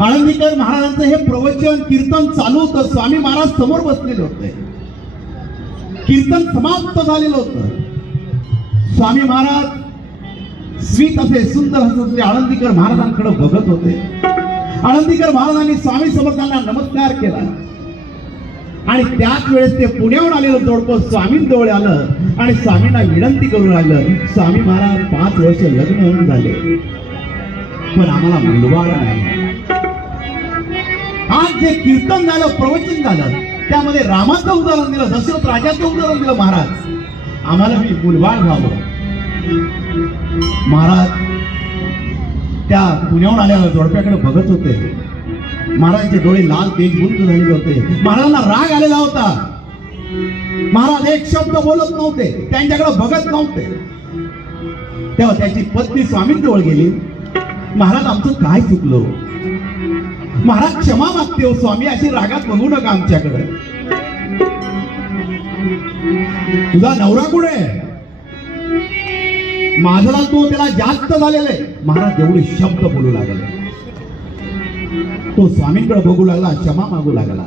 आळंदीकर महाराजांचं हे प्रवचन कीर्तन चालू होतं. स्वामी महाराज समोर बसलेले होते. कीर्तन समाप्त झालेलं होतं. स्वामी महाराज स्वीत असे सुंदर हसतले. आळंदीकर महाराजांकडे बघत होते. आळंदीकर महाराजांनी स्वामी समर्थांना नमस्कार केला. आणि त्याच वेळेस ते पुण्याहून आलेलं जोडपं स्वामींजवळ आलं आणि स्वामींना विनंती करू लागलं स्वामी महाराज पाच वर्ष लग्न होऊन झाले पण आम्हाला मुलबाळ नाही. आज जे कीर्तन झालं प्रवचन झालं त्यामध्ये रामाचं उदाहरण दिलं दशरथ राजाचं उदाहरण दिलं महाराज. आम्हाला मी मुलबाळ व्हावं. महाराज त्या पुण्याहून आल्यावर जोडप्याकडे बघत होते. महाराजांचे डोळे लाल तेजबुंद झालेले होते. महाराजांना राग आलेला होता. महाराज एक शब्द बोलत नव्हते त्यांच्याकडे बघत नव्हते. तेव्हा त्याची पत्नी स्वामींजवळ गेली. महाराज आमचं काय चुकलो? महाराज क्षमा मागते हो स्वामी. अशी रागात बघू नका आमच्याकडे. तुझा नवरा कुठे आहे? माझा तो त्याला जास्त झालेला आहे. महाराज एवढे शब्द बोलू लागले. तो स्वामींकडे बघू लागला क्षमा मागू लागला.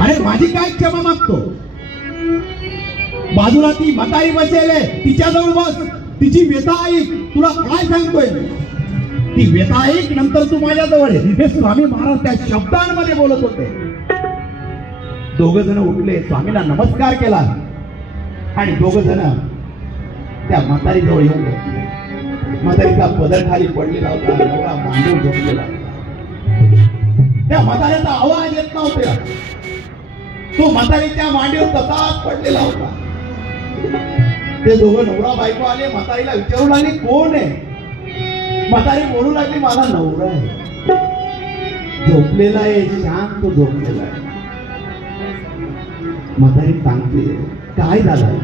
अरे माझी काय क्षमा मागतो? बाजूला ती म्हातारी बसेल तिच्याजवळ बस. तिची व्यथा आई तुला काय सांगतोय? ती व्यथा नंतर तू माझ्याजवळ आहे हे स्वामी महाराज त्या शब्दांमध्ये बोलत होते. दोघ जण उठले स्वामीला नमस्कार केला. आणि दोघ जण त्या म्हातारीजवळ येऊन बसले. म्हातारीचा पदर खाली पडलेला होता नवरा मांडून झोपलेला होता. त्या म्हाताऱ्याचा आवाज येत नव्हता. तो म्हातारीच्या मांडीवर तसाच पडलेला होता. ते दोघं नवरा बायको आले म्हातारीला विचारू लागले कोण आहे? म्हातारी बोलू लागली मला नवरा आहे. झोपलेला आहे शांत झोपलेला आहे. म्हातारी सांगते काय झालं?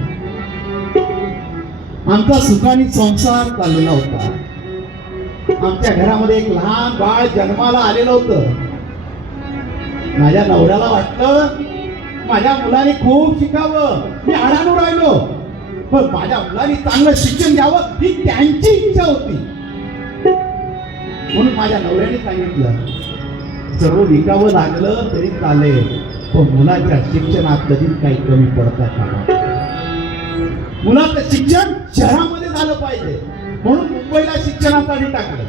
आमचा सुखाने संसार चाललेला होता. आमच्या घरामध्ये एक लहान बाळ जन्माला आलेलं होत. माझ्या नवऱ्याला वाटलं माझ्या मुलाने खूप शिकावं. मी अडाणू राहिलो. पण माझ्या मुलाने चांगलं शिक्षण घ्यावं ही त्यांची इच्छा होती. म्हणून माझ्या नवऱ्याने सांगितलं सर्व विकावं लागलं तरी चालेल पण मुलाच्या शिक्षणात कधीच काही कमी पडता कामा मुलाचं शिक्षण शहरामध्ये झालं पाहिजे म्हणून मुंबईला शिक्षणासाठी टाकलं.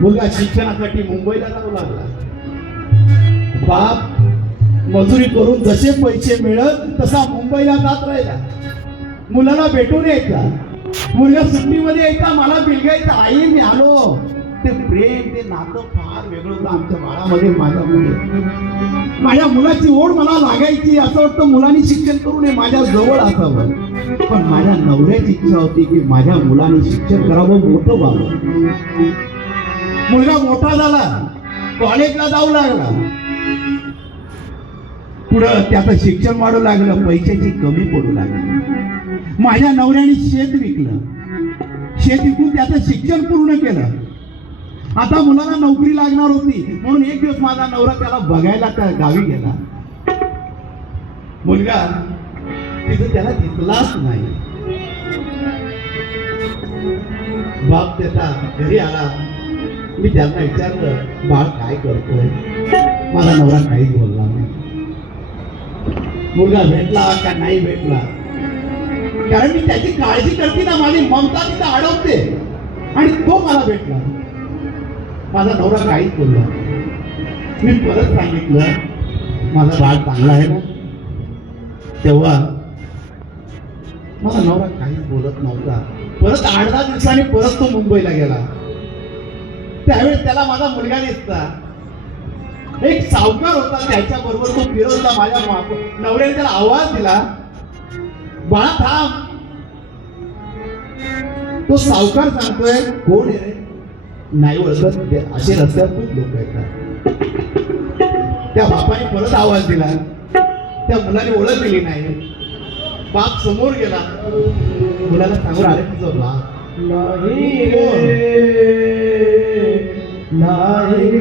मुलगा शिक्षणासाठी मुंबईला जाऊ लागला. बाप मजुरी करून जसे पैसे मिळत तसा मुंबईला जात राहिला. मुलाला भेटून यायचा. मुलगा सुट्टीमध्ये यायचा मला बिलगायचा आई मी आलो. ते प्रेम ते नातं फार वेगळं होतं आमच्या बाळामध्ये माझ्या मुलं. माझ्या मुलाची ओढ मला लागायची असं वाटतं मुलांनी शिक्षण करू नये माझ्या जवळ असावं. पण माझ्या नवऱ्याची इच्छा होती की माझ्या मुलाने शिक्षण करावं मोठं व्हावं. मुलगा मोठा झाला कॉलेजला जाऊ लागला. पुढं त्याचं शिक्षण वाढू लागलं पैशाची कमी पडू लागली. माझ्या नवऱ्याने शेत विकलं. शेत विकून त्याचं शिक्षण पूर्ण केलं. आता मुलाला नोकरी लागणार होती म्हणून एक दिवस माझा नवरा त्याला बघायला त्या गावी गेला. मुलगा तिथं त्याला दिसलाच नाही. बाप त्याचा घरी आला. मी त्यांना विचारलं बाळ काय करतोय? माझा नवरा काहीच बोलला नाही. मुलगा भेटला का नाही भेटला? कारण मी त्याची काळजी करते ना माझी ममता तिथं अडवते आणि तो मला भेटला. माझा नवरा काहीच बोलला मी परत सांगितलं माझा बाळ चांगला आहे ना? तेव्हा माझा नवरा काहीच बोलत नव्हता. परत आठ दहा दिवसांनी परत तो मुंबईला गेला. त्यावेळेस त्याला माझा मुलगा दिसता एक सावकार होता त्याच्या बरोबर तो फिरवता माझ्या माप नवऱ्याने त्याला आवाज दिला. बाळा थांब. तो सावकार सांगतोय कोण आहे नाही ओळखत ते असे रस्त्यावर खूप लोक येतात. त्या बापाने परत आवाज दिला. त्या मुलाने ओळख दिली नाही. बाप समोर गेला. मुलाला सांगून आले तुझं बाप नाही नाही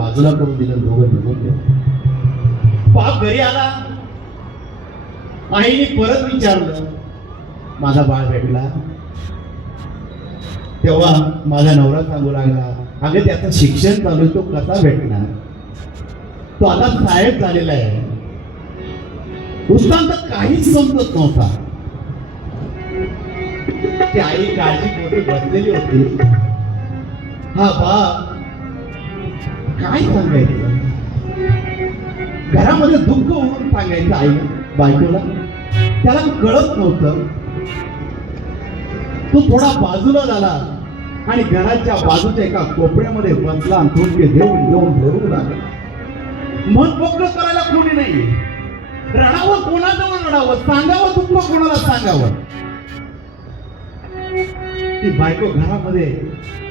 बाजूला करून दिलं दोघं निघून गेलं. बाप घरी आला. आईने परत विचारलं माझा बाळ भेटला. तेव्हा माझा नवरा सांगू लागला अगं त्याचं शिक्षण चालू तो कसा भेटणार? तो आता साहेब झालेला आहे. वृत्तांत काहीच समजत नव्हता. ती आई काळजी मोठी बसलेली होती. हा बाप काय सांगायचं? घरामध्ये दुःख म्हणून सांगायचं आई बायकोला त्याला कळत नव्हतं. तो थोडा बाजूला झाला आणि घराच्या बाजूच्या एका कोपऱ्यामध्ये बसला आणि तुमचे देऊन देऊन भरू लागला मन मोकळं करायला कोणी नाही. रडावं कोणाजवळ रडावं? सांगावं दुःख कोणाला सांगावं? ती बायको घरामध्ये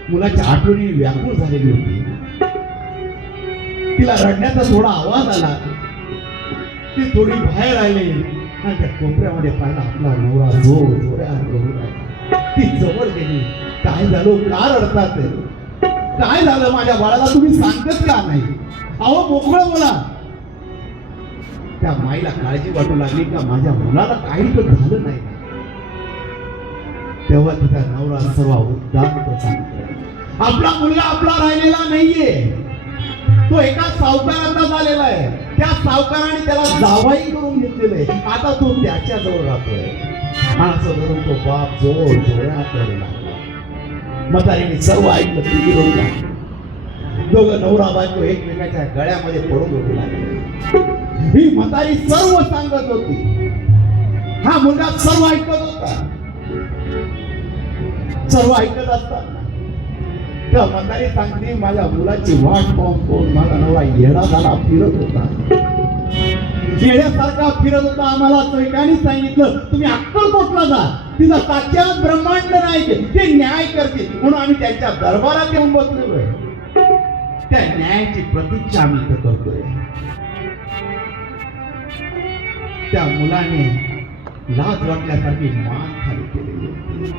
मुलाच्या आठवणी व्याकुळ झालेली होती. तिला रडण्याचा थोडा आवाज आला. ती थोडी बाहेर आली आणि त्या कोपऱ्यामध्ये पाहिला आपला नवरा जोर जोऱ्यात ती जवळ गेली. काय झालं? का रडतात काय झालं? माझ्या बाळाला तुम्ही सांगत का नाही? अहो मोकळं बोला. त्या माईला काळजी वाटू लागली का? माझ्या मुलाला काही तर झालं नाही. तेव्हा तिचा नवरा सर्व उद्दांत सांगतो आपला मुलगा आपला राहिलेला नाहीये. तो एका सावकाराचा झालेला आहे. त्या सावकाराने त्याला जावाई करून घेतलेले आता तो त्याच्याजवळ राहतोय. असं धरून तो बाप जोर जोरात लागला. म्हातारीने सर्व ऐकलं ती रडू लागली. दोघं नवरा बायको एकमेकाच्या गळ्यामध्ये पडून रडू लागले. ही म्हातारी सर्व सांगत होती. हा मुलगा सर्व ऐकत होता. सर्व ऐकत असताना त्या म्हातारी सांगते माझ्या मुलाची वाट पाहून पाहून माझा नवा येडा झाला फिरत होता. येण्यासारखा फिरत होता आम्हाला एकाने सांगितलं तुम्ही अक्कलकोटला जा? तिचा साक्षात ब्रह्मांड नाही ते. न्याय करते. म्हणून आम्ही त्यांच्या दरबारात येऊन बसलेलो आहे त्या न्यायाची प्रतीक्षा आम्ही इथं करतोय. त्या मुलाने लाज वाटल्यासारखी मान खाली केलेली होती.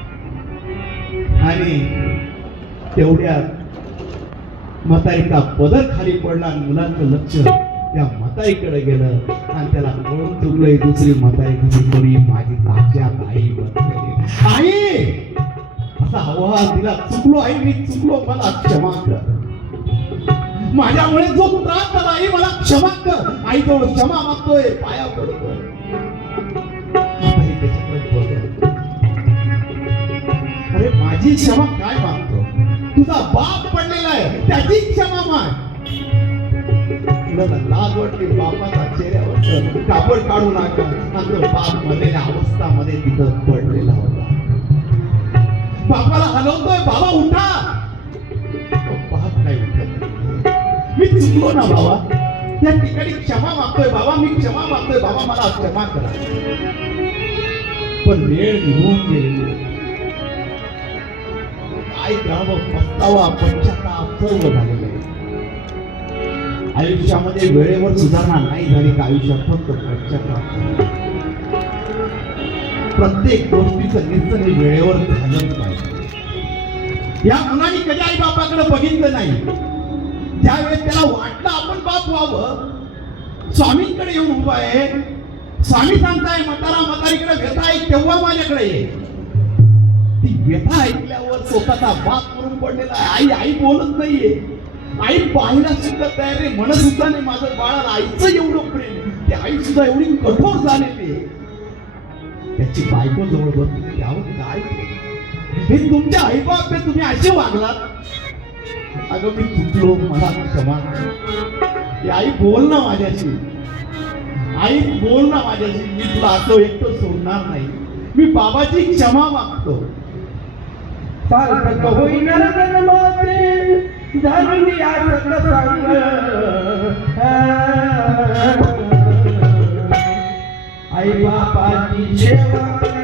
आणि तेवढ्यात म्हातारीचा पदर खाली पडला आणि मुलांचं लक्ष त्या मताईकडे गेलं. आणि त्याला कळून चुकलंय दुसरी म्हातारी कशी कोणी माझी साक्षात आई आई! असा आवाज दिला चुकलो आई मी चुकलो मला क्षमा कर. माझ्यामुळे जो त्रास झाला आई मला क्षमा कर. आई जवळ क्षमा मागतोय पाया पडतोय. अरे माझी क्षमा काय मागतो तुझा बाप पडलेला आहे. त्याची क्षमा माग. मुलाला लाज वाटली बापाचा चेहऱ्यावर कापड काढू नका आणि तो बाप मरलेल्या अवस्थामध्ये तिथं पडलेला होता. बापाला हलवतोय बाबा उठा. बाप काय उठत. नाही. मी चुकलो ना बाबा. त्या ठिकाणी क्षमा मागतोय बाबा. मी क्षमा मागतोय. बाबा मला क्षमा करा. पण वेळ निघून गेली. काय पस्तावा पश्चाताप सर्व झालेलं आहे आयुष्यामध्ये वेळेवर सुधारणा नाही झाली का? आयुष्यात फक्त पश्चाताप प्रत्येक गोष्टीचं निश्चय हे वेळेवर झालंच पाहिजे. या मुलाने कधी आई बापाकडे बघितलं नाही? त्यावेळेस त्याला वाटलं आपण बाप व्हावं स्वामींकडे येऊन उभा आहे. स्वामी सांगताय मतारा मतारीकडे घेताय तेव्हा माझ्याकडे ये. व्यथा ऐकल्यावर स्वतःचा बाप करून पडलेला आहे. आई आई बोलत नाहीये. आई पाहायला सुद्धा तयार आहे. म्हणत सुद्धा नाही माझं बाळाला आईचं एवढं प्रेम. ती आई सुद्धा एवढी कठोर झालेली आहे. त्याची बायको जवळ बसली त्यावर काय हे तुमच्या आई बाप तुम्ही असे वागलात? अगं मी चुकलो. मला क्षमा आई बोल ना माझ्याशी. आई बोल ना माझ्याशी. मी तुला असं एकटं सोडणार नाही. मी बाबाची क्षमा मागतो. सार्थक होईन रण माते धरून या सत्संग आई बापाची सेवा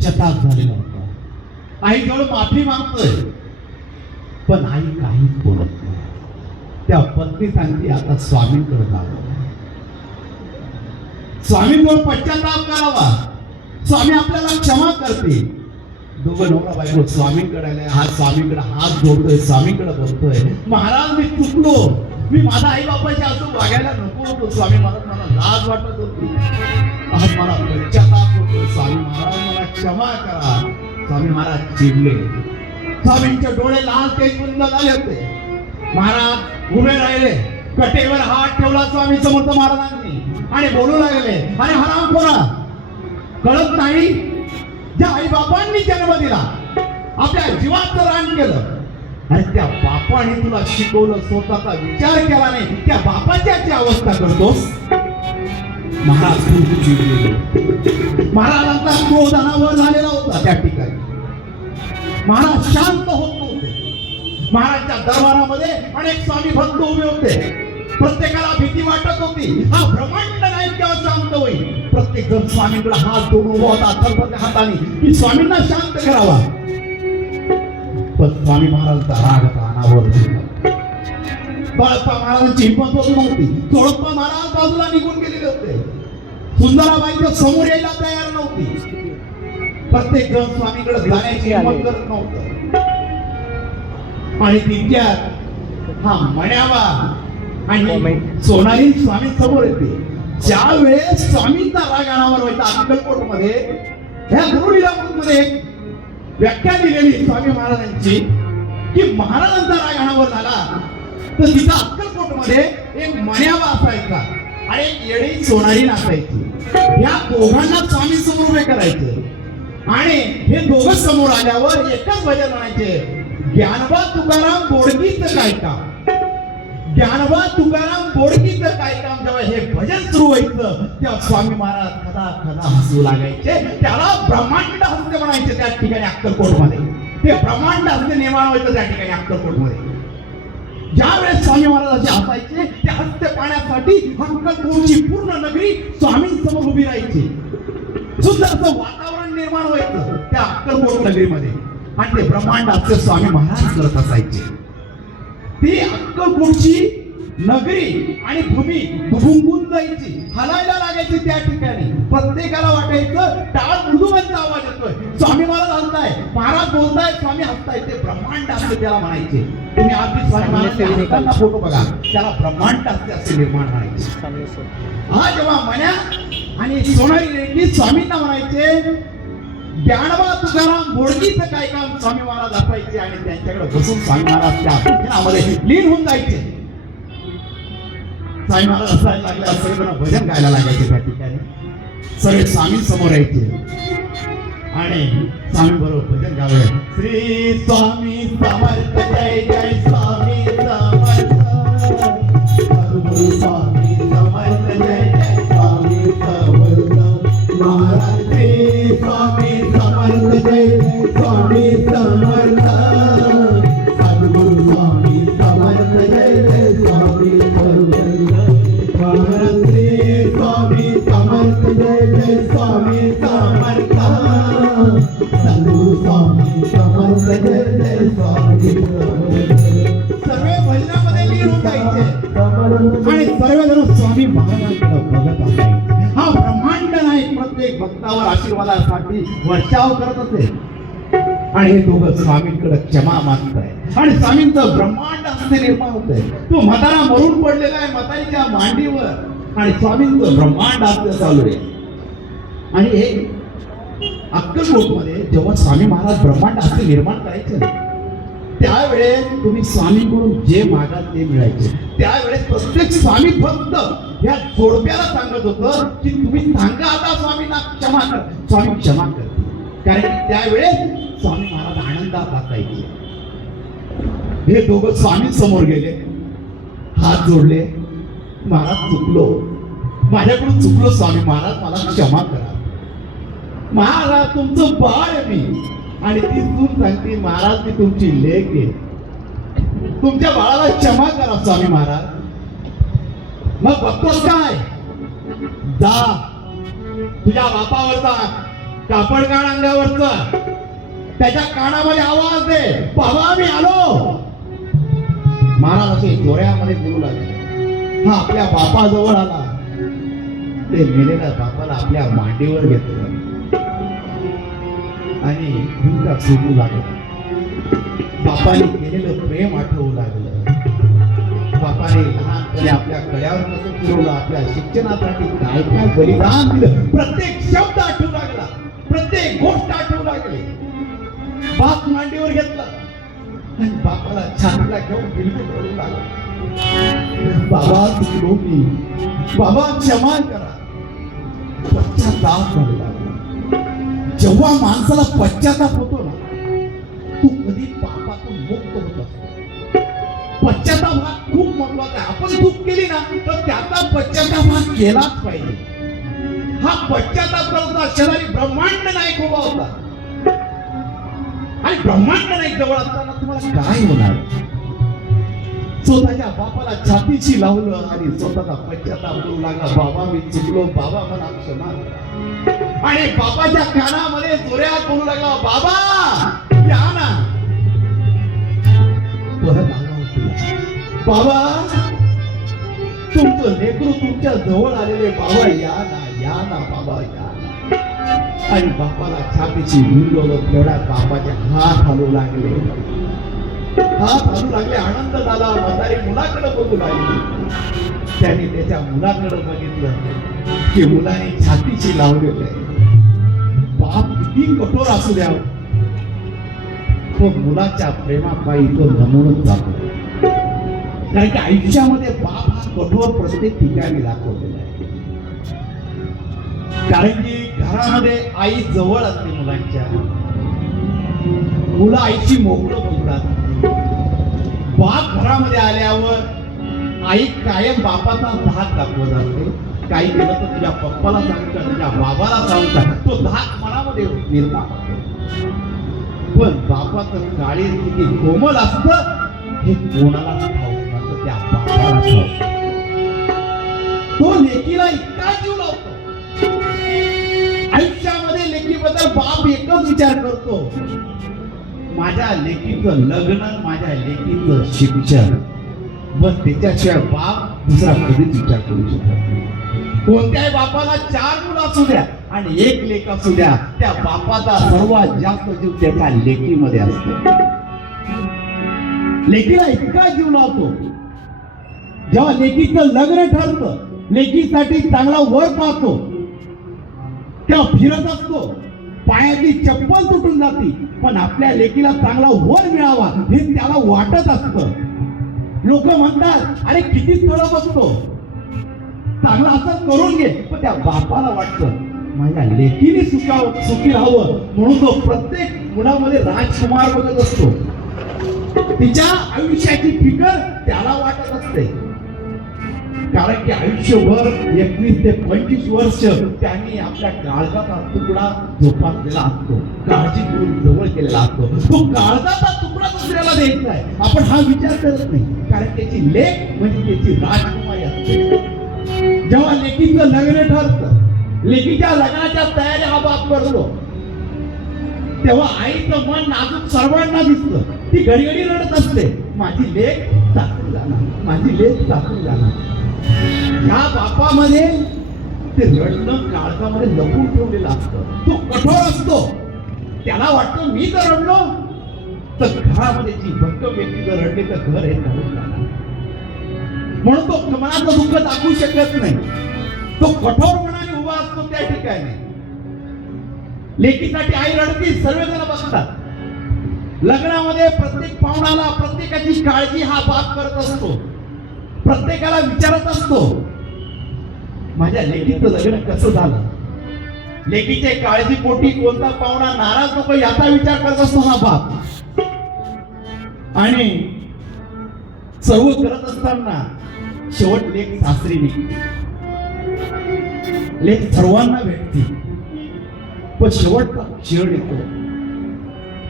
पश्चाताप झालेला होता आई केवळ माफी मागतोय. पण आई काहीच बोलत नाही. त्या पत्नी सांगते आता स्वामींकडे जावं स्वामींजवळ पश्चाताप करावा. स्वामी आपल्याला क्षमा करते दोघं नवरा बायको स्वामींकडे आले हा स्वामीकडे हात जोडतोय स्वामीकडे बोलतोय. महाराज मी चुकलो. मी माझा आई बापाशी असून वागायला नको होतो स्वामी महाराज मला लाज वाटत होती. आज मला पश्चाताप होतो. स्वामी महाराज मला क्षमा करा. स्वामी महाराज चिडले. स्वामींचे डोळे लाल तेज बंद झाले होते. महाराज उभे राहिले. कटेवर हात ठेवला स्वामी समर्थ महाराजांनी आणि बोलू लागले अरे हराम खोरा कळत नाही? ज्या आई बापांनी जन्म दिला आपल्या जीवाचं रान केलं आणि त्या बापाने तुला शिकवलं स्वतःचा विचार केला नाही त्या बापाची अवस्था करतोस. महाराज महाराजांचा क्रोध अनावर झालेला होता त्या ठिकाणी. महाराज शांत होत नव्हते. महाराजच्या दरबारामध्ये अनेक स्वामी भक्त उभे होते. प्रत्येकाला भीती वाटत होती. हा ब्रह्मांड नाही तेव्हा शांत होईल प्रत्येक जण स्वामींकडे हात जोडून उभा होता हाताने. की स्वामींना शांत करावा. पण स्वामी महाराजांचा राग आता बाळप्पा महाराजांची हिंमत होत नव्हती चोळप्पा महाराज बाजूला निघून गेलेले होते. सुंदराबाईच्या समोर यायला तयार नव्हती. प्रत्येक जण स्वामीकडे जाण्याची हिंमत करत नव्हतं. आणि तितक्यात हा मण्यावा आणि सोनाली स्वामी समोर येते. ज्या वेळेस स्वामींचा राग अनावर व्हायचा अक्कलकोटमध्ये ह्या गुरुलीला मध्ये व्याख्या दिलेली स्वामी महाराजांची की महाराजांचा राग अनावर झाला तर तिथं अक्कलकोटमध्ये एक मण्यावा असायचा आणि एक येडी सोनारी नाचायची. या दोघांना स्वामी समोर उभे करायचे. आणि हे दोघं समोर आल्यावर एकच भजन म्हणायचे ज्ञानबा तुकाराम बोडकीचं काय का ज्ञानवा तुकाराम बोडकीचं काय काम? जेव्हा हे भजन सुरू व्हायचं तेव्हा स्वामी महाराज खदा खदा हसू लागायचे. त्याला ब्रह्मांड हस्ते म्हणायचे त्या ठिकाणी अक्कलकोटमध्ये ते ब्रह्मांड हस्ते निर्माण व्हायचं त्या ठिकाणी अक्कलकोटमध्ये ज्या वेळेस स्वामी महाराज असे हसायचे ते हस्ते पाण्यासाठी अक्कलकोटची पूर्ण नगरी स्वामींसमोर उभी राहायची. सुंदर असं वातावरण निर्माण व्हायचं त्या अक्कलकोट नगरीमध्ये. आणि ते ब्रह्मांड हास्य स्वामी महाराज करत असायचे. ती अक्कलकोटची नगरी आणि भूमी भुंगून जायची हलायला लागायची त्या ठिकाणी. प्रत्येकाला वाटायचं टाळ मृदुमंत आवाज येतोय. स्वामी महाराज हसताय. महाराज बोलताय स्वामी हसताय ते ब्रह्मांड असते त्याला म्हणायचे. तुम्ही आधी स्वामी महाराज फोटो बघा. त्याला ब्रह्मांड असते असे निर्माण म्हणायचे. हा जेव्हा मण्या आणि सोनारी रेड्डी स्वामींना म्हणायचे ज्ञानबा तुकाराम बोडकीचं काय काम स्वामी महाराज असायचे आणि त्यांच्याकडे बसून स्वामी महाराज त्या भजनामध्ये लीन होऊन जायचे. स्वामी महाराज असायला लागले सगळेजण भजन गायला लागायचे त्या ठिकाणी. सगळे स्वामी समोर यायचे. आणि स्वामी बरोबर भजन गावे. श्री स्वामी समर्थ जय जय स्वामी समर्थ. सर्वजण स्वामी बघत आहे हा ब्रह्मांड नाही प्रत्येक भक्तावर आशीर्वादासाठी वर्षाव करत असे. आणि हे दोघं स्वामींकडे क्षमा मागताय. आणि स्वामींचं ब्रह्मांड असते निर्माण होत आहे तो म्हातारा मरून पडलेला आहे म्हातारीच्या मांडीवर. आणि स्वामींचं ब्रह्मांड असं चालू आहे. आणि हे अक्कलकोटमध्ये जेव्हा स्वामी महाराज ब्रह्मांड असं निर्माण करायचे त्यावेळेस तुम्ही स्वामीकडून जे मागा ते मिळायचे. त्यावेळेस प्रत्येक स्वामी फक्त या जोडप्याला सांगत होतं की तुम्ही सांगा आता स्वामींना क्षमा कर. स्वामी क्षमा कर कारण त्यावेळेस स्वामी महाराज आनंदात असायचे हे दोघं स्वामी समोर गेले. हात जोडले. महाराज चुकलो. माझ्याकडून चुकलो स्वामी महाराज मला क्षमा करा. महाराज तुमचं बाळ आहे मी. आणि ती सून सांगते महाराज ती तुमची लेख आहे. तुमच्या बाळाला क्षमा करा स्वामी महाराज. मग बघतोस काय? जा. तुझ्या बापावरचा कापड काढ अंगावरचा त्याच्या कानामध्ये आवाज दे. पाहा मी आलो. महाराज असे जोऱ्यामध्ये बोलू लागले. हा आपल्या बापाजवळ आला. ते मेलेल्या बापाला आपल्या मांडीवर घेतलं. आणि भिंता सुटू लागला. बापाने केलेलं प्रेम आठवू लागलं. बापाने लहानपणी आपल्या कड्यावर कसं फिरवलं आपल्या शिक्षणासाठी काय काय बलिदान दिलं. प्रत्येक शब्द आठवू लागला. प्रत्येक गोष्ट आठवू लागली. बाप मांडीवर घेतला. आणि बापाला छातीला घेऊन बिलकुल रडू लागला. बाबा चुकलो मी. बाबा क्षमा करा. पश्चाताप व्हायला जेव्हा माणसाला पश्चाताप होतो ना तू कधी पापातून मुक्त होत असतो. पश्चाताप हा खूप महत्त्वाचा आहे. आपण चूक केली ना तर त्याचा पश्चाताप हा केलाच पाहिजे. हा पश्चाताप करता शेजारी ब्रह्मांड नायक उभा होता. आणि ब्रह्मांड नायक जवळ असताना तुम्हाला काय होणार? स्वतःच्या बापाला छातीशी लावलं आणि स्वतःचा पश्चाताप करू लागला. बाबा मी चुकलो. बाबा मला क्षमा आणि बाबाच्या कानामध्ये जोऱ्यात बोलू लागला. बाबा या ना. परत आला बाबा तुमचं लेकरू तुमच्या जवळ आलेले बाबा या ना या ना बाबा या आणि बापाला छातीची भिडवलं तेवढ्या बापाच्या हात हलू लागले. हा लागले आनंद झाला म्हातारी मुलाकडे बघू लागली. त्याने त्याच्या मुलाकडे बघितलं. की मुलाने छातीची लावलेलं आहे बाप किती कठोर असू द्या. तो मुलाच्या प्रेमापायी तो नमूनच जातो. कारण की आयुष्यामध्ये बाप हा कठोर प्रत्येक ठिकाणी दाखवलेला आहे. कारण की घरामध्ये आई जवळ असते मुलांच्या. मुलं आईची मोकळं बाप घरामध्ये आल्यावर आई कायम बापाचा धाक दाखवत असते. काही केलं तर तुझ्या पप्पाला सांगतात तुझ्या बाबाला सांगतात तो धाक मनामध्ये निर्माण होतो. पण बापाचं काळी किती कोमल असतं हे कोणाला ठाऊक नसतं त्या बापाला ठाऊक तो लेकीला इतका जीव लावतो. आयुष्यामध्ये लेकीबद्दल बाप एकच विचार करतो. माझ्या लेकीचं लग्न माझ्या लेकीचं शिक्षण. बस त्याच्याशिवाय बाप दुसरा कधीच विचार करू शकत कोणत्याही बापाला चार मुलं असू द्या आणि एक लेख असू द्या त्या बापाचा सर्वात जास्त जीव त्याच्या लेकीमध्ये असतो. लेकीला इतका जीव लावतो. जेव्हा लेकीचं लग्न ठरतं लेकीसाठी चांगला वर पाहतो. तेव्हा फिरत असतो. पायाची चप्पल तुटून जाते. पण आपल्या लेकीला चांगला वर मिळावा हे त्याला वाटत असतं. लोक म्हणतात अरे किती स्थळ बसतो चांगला असं करून घे पण त्या बापाला वाटतं माझ्या लेकीने सुखाव सुखी राहावं. म्हणून तो प्रत्येक मुलामध्ये राजकुमार बघत असतो. तिच्या आयुष्याची फिकर त्याला वाटत असते. कारण की आयुष्यभर एकवीस ते पंचवीस वर्ष त्यांनी आपल्या काळजाचा तुकडा जोपासलेला असतो. काळजी घेऊन जवळ केलेला असतो. तो काळजाचा तुकडा दुसऱ्याला द्यायचा आहे. आपण हा विचार करत नाही. कारण त्याची लेख म्हणजे त्याची राजकुमारी असते. जेव्हा लेखीचं लग्न ठरतं लेकीच्या लग्नाच्या तयारी हा बाप करतो. तेव्हा आईचं मन नाजूक सर्वांना दिसलं ती घडीघडी रडत असते. माझी लेख सासरी जाणार. माझी लेख सासरी जाणार. ह्या बापामध्ये ते रडणं काळजामध्ये लपून ठेवलेलं असतं. तो कठोर असतो. त्याला वाटतं मी तर रडलो. तर घरामध्ये जी भक्कम व्यक्ती जर रडली तर घर हे म्हणून तो मनाचं दुःख दाखवू शकत नाही. तो कठोर मनाने उभा असतो त्या ठिकाणी. लेकीसाठी आई रडती सर्वजण बघतात. लग्नामध्ये प्रत्येक पाहुणाला प्रत्येकाची काळजी हा बाप करत असतो. प्रत्येकाला विचारत असतो माझ्या लेकीचं लग्न कसं झालं? लेकीचे काळजीपोटी कोणता पाहुणा नाराज नको याचा विचार करत असतो हा बाप. आणि सर्व करत असताना शेवट लेख सासरी निघते. लेख सर्वांना भेटते. पण शेवटचा क्षण येतो.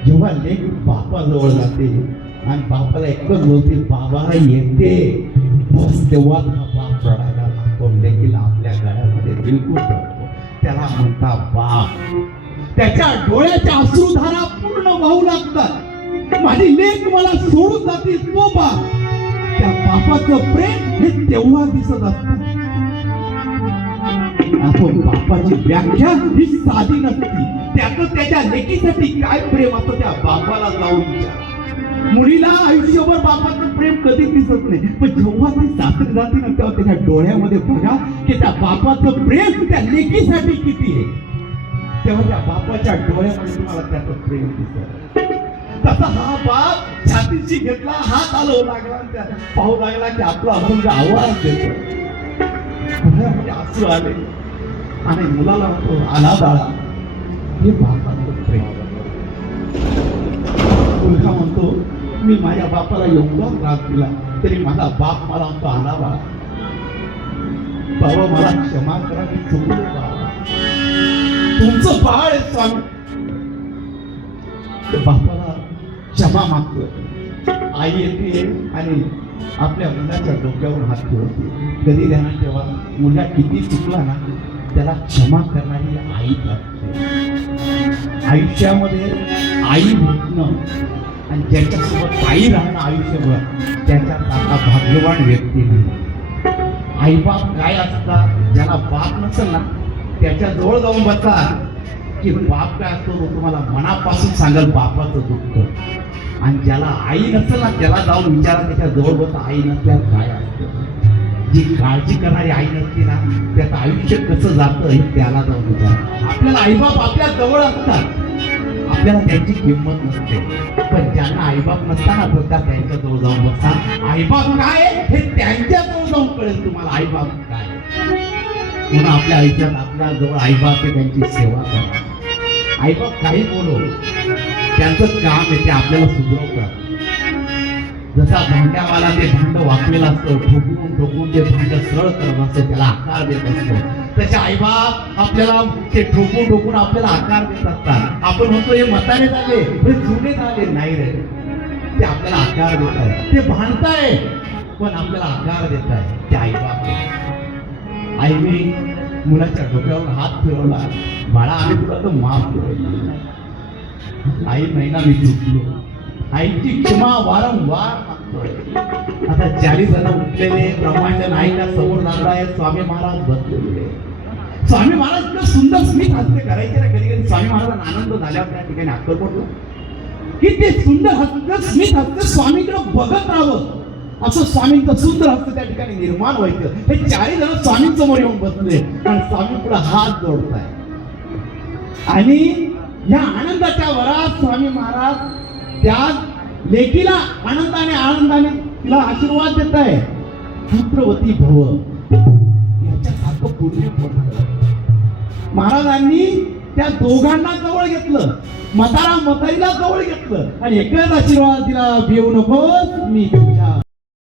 जेव्हा लेख बापाजवळ जाते आणि बापाला एकच बोलते बाबा येते. तेव्हाच हा बाप रडायला लागतो देखील आपल्या गळ्यामध्ये बिलकुल रडतो त्याला म्हणता बाप त्याच्या डोळ्याच्या अश्रुधारा पूर्ण वाहू लागतात. माझी लेख मला सोडून जाते तो बाप त्या बापाचं प्रेम हे तेव्हा दिसत असतं. आपण बापाची व्याख्या ही साधी नसती. त्याचं त्याच्या लेकीसाठी काय प्रेम असतं त्या बापाला जाऊन विचारा. मुलीला आयुष्यभर बापाचं प्रेम कधी दिसत नाही. पण जेव्हा ती सासरी जाते ना तेव्हा त्याच्या डोळ्यामध्ये बघा की त्या बापाचं प्रेम त्या लेकीसाठी किती आहे. तेव्हा त्या बापाच्या डोळ्यामध्ये तुम्हाला त्याचं प्रेम दिसत. तसा हा बाप छातीशी घेतला हात आलो लागला त्या पाहू लागला की आपला अभंग आवाज देतो म्हणजे आसू आले. आणि मुलाला म्हणतो आला बाळा. हे बापाचं प्रेम. मुलगा म्हणतो मी माझ्या बापाला एवढा त्रास दिला तरी माझा बाप मला म्हणतो आला बाळा बाबा मला क्षमा करा मी चुकलो बाबा तुमचं बाळ आहे स्वामी. बापाला क्षमा मागतोय. आई येते आणि आपल्या मुलाच्या डोक्यावर हात ठेवते. कधी ध्यानात ठेवा मुलगा किती चुकला ना त्याला क्षमा करणारी आई लागते. आयुष्यामध्ये आई भेटणं आणि ज्याच्यासोबत आई राहणं आयुष्यभर त्याच्यासारखा भाग्यवान व्यक्ती नाही. आईबाप काय असतात ज्याला बाप नसेल ना त्याच्याजवळ जाऊन बसा की बाप काय असतो तो तुम्हाला मनापासून सांगाल बापाचं दुःख. आणि ज्याला आई नसेल ना त्याला जाऊन विचारा त्याच्याजवळ बसा आई नसल्यास काय असतं? जी काळजी करणारी आई नसते ना त्याचं आयुष्य कसं जातं हे त्याला जाऊन विचारा. आपल्याला आईबाप आपल्या जवळ असतात. आपल्याला त्यांची किंमत नसते. पण ज्यांना आईबाप नसताना तर त्या त्यांच्या जवळ जाऊन बसता आईबाप काय? हे त्यांच्या जवळ जाऊन कळेल तुम्हाला आईबाप काय. म्हणून आपल्या आयुष्यात आपल्या जवळ आईबाप हे त्यांची सेवा करा. आईबाप काही बोलो. त्यांचं काम आहे ते आपल्याला सुधरवतात जसा भांड्यावाला ते भांड वाकलेलं असतं ठोकून ठोकून ते भांड सरळ करत असतं त्याला आकार देत असतो. त्याचे आईबाप आपल्याला ते ठोकून ठोकून आपल्याला आकार देत असतात आपण म्हणतो हे मताने झाले हे जुने झाले. नाही रे. ते आपल्याला आकार देत आहे ते भांडताय पण आपल्याला आकार देत आहे ते आईबाप आईने मुलाच्या डोक्यावर हात फिरवला. बाळा आम्ही तुला तर माफ आई महिना मी चुकलो आईची क्षमा वारंवार मागतोय. आता चाळीस जण उठलेले ब्रह्मांड नायिका समोर नारायण आहे स्वामी महाराज बसलेले. स्वामी महाराज इतकं सुंदर स्मित हस्ते करायचे ना कधी कधी स्वामी महाराजांना आनंद झाल्यावर त्या ठिकाणी अक्कलकोटला की ते सुंदर हस्त स्मित हस्त स्वामीकडे बघत राहावं. असं स्वामींचं सुंदर हस्त त्या ठिकाणी निर्माण व्हायचं. हे चाळीस जण स्वामींसमोर येऊन बसले. कारण स्वामी पुढे हात जोडताय. आणि या आनंदाच्या वरात स्वामी महाराज त्या लेकीला आनंदाने आनंदाने तिला आशीर्वाद देत आहे पुत्रवती भव. याच्यासारखं पुण्य महाराजांनी त्या दोघांना जवळ घेतलं. म्हातारा मतारीला जवळ घेतलं. आणि एकच आशीर्वाद दिला भिवू नकोस मी तुझ्या